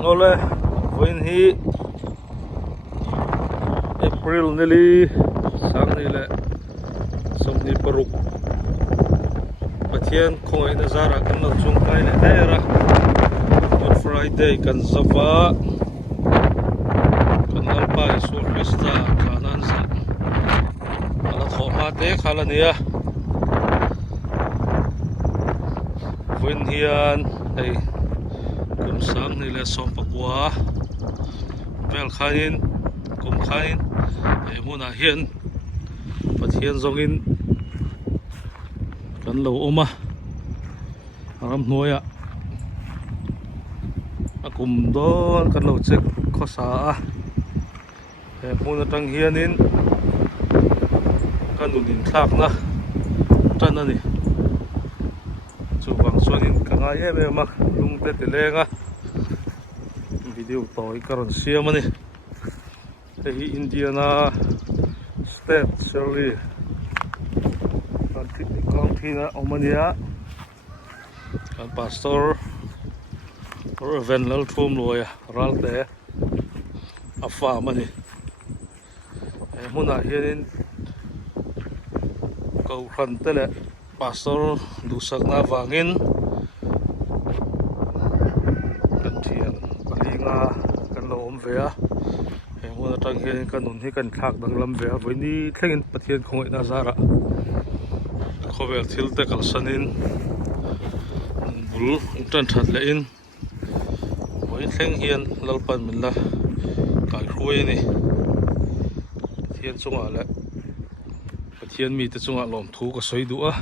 Oleh Winhi April nili sang nile somni paruk Pathian khoi nazara kan lo chung kai le era on Friday kan zafa kan alpa isul festa kanan sa ala thoma te khala nia Winhian ai kum sang nile som pakwa vel khanin kum khain ai muna hian Pathian zongin kan lo oma aram hnuaia akum don kan lo check khosa a he hmun atang hianin kan unin thlak na tan ani chu wang chuanin kanga em a lungte te lenga video toy karon siam ani hi Indiana State Shirley County na Omania kan pastor Reverend Lal Thum loya ralte afa mani muna hianin kau khan tele pastor dusak na wangin kan thian palinga kan lo om vea muna tang hianin kan nun hi kan thak dang lam vea voini thlengin Pathian khoi na zara khovel thil te kalsanin bul tan that le in voi thleng hian lalpan min la kai khuai ni Pathian chunga le Pathian mi te chunga lom thu ka soi du a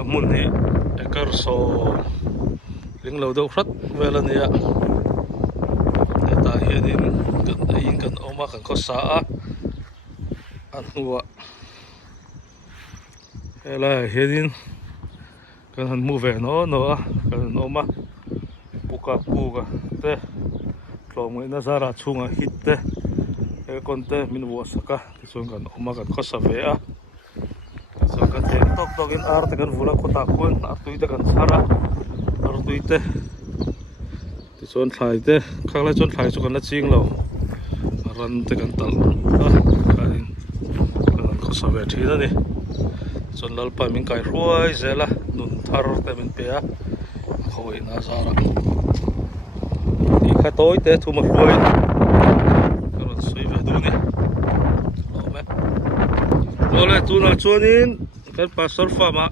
amun hi ekar so ling lo do khat velania ta hianin kan ain kan oma kan khosa a anhuwa ela hedin kan han mu ve no kan oma puka te tlomoi na zara chunga hitte e konte min wo saka tichon kan oma kan khosa ve a so kan te tok in ar te kan vula kota kun atuite kan sara artuite tichon thlai te khakla chon thlai chu kan la ching lo ran te kan tal kain khosa ve thina ni chon lalpa min kai ruai zela nun thar te min pe a khoi na zara ni kha toy te thuma ruai karon soi ve du ni ole tuna chonin kan pastor fama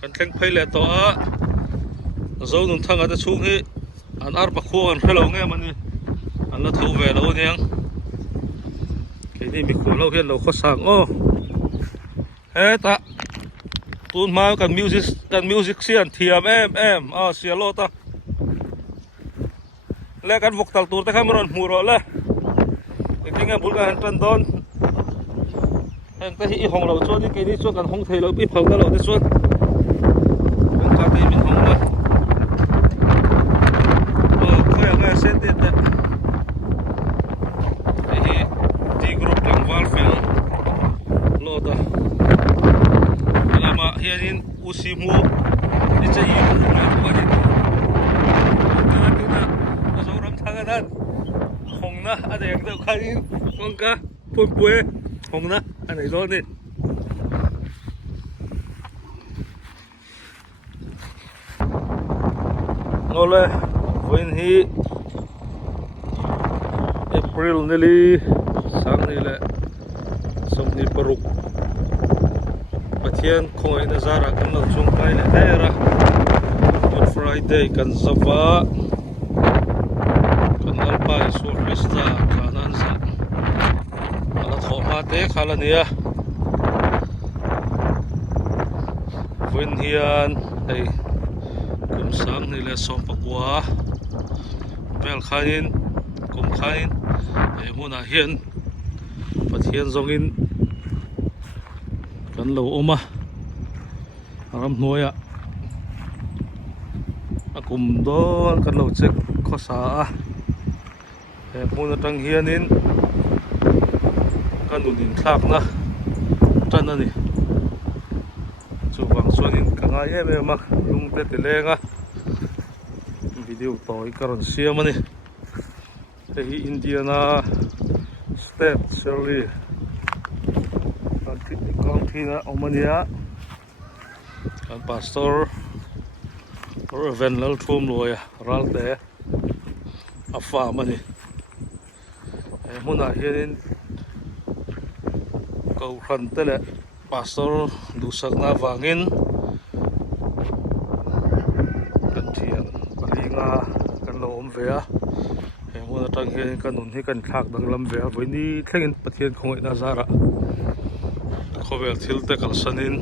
kan thleng phaile to a zo nun thanga te chung hi an ar pa kho an khelo nge mani an la tho ve lo niang ke ni mi kho lo hian lo kho sang o ta tun ma kan music sian thiam em sia lo ta le kan vokal tur te khamron hmuro le tinga bulga han tan don en te hi hong lo chu ni ke ni chu kan hong thei lo pi phau da lo te chu kan ka te min hong la khoya ga set te hi di group tang wal fel lo ta lama hianin usimu ni chai mu na wani kana azoram thangadan hongna adek da khain kongka poi hongna anei lo ni ole Winhi April nili sang nile somni paruk Pathian khoi nazara kan lo chung kai le era on Friday kan zafa kan alpa isul festa kanan sa ala thoma te khala nia Winhian ai kum sang nile som pakwa vel khanin kum khain ai muna hian Pathian zongin kan lo oma aram hnuaia akum don kan lo check khosa a he hmun atang hianin kan unin thlak na tan ani chu wang chuan in ka ngai em em a lung te te lenga video toi karon siam ani te hi Indiana State Shirley County na Omania kan pastor or event lal thum loya ral te a farm ani muna hianin kau khan tele pastor du sakna wangin kan thian palinga kan lo om ve a muna tang hian kan nun hi kan thak dang lam ve a voini thlengin pathian khongoi na zara khovel thil te kal sanin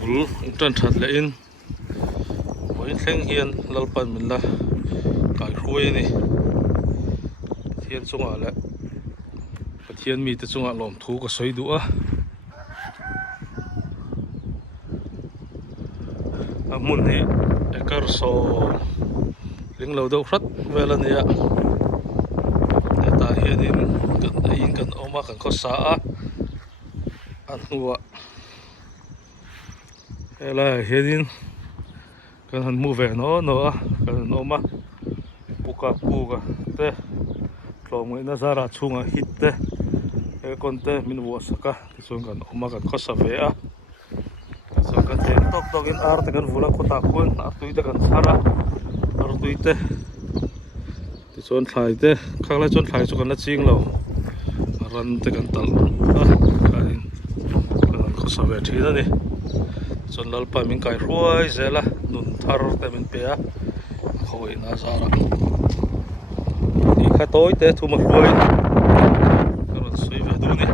bul tan that le in voin thleng hian lalpan min la kai khuai ni thian chunga le pathian mi te chunga lom thu ka soi du a amun hi ekar so ling lo do khat vela nia ta hianin kan oma kan ko sa a an huwa ela hianin kan han mu ve no a kan oma puka te tlomoi na zara chunga hit te konte min wo saka tichon kan oma kan ko sa ve a so kan ten tok in ar te kan vula ko ta kun atui te kan sara ar tui te tichon thlai te khangla chon thlai chu kan la ching lo ran te kan tal kain kan ko sa ve thina ni chon lal pa min kai ruai zela nun thar te min pe a khoi na zara ni kha toi te thuma ruai karon soi ve du ni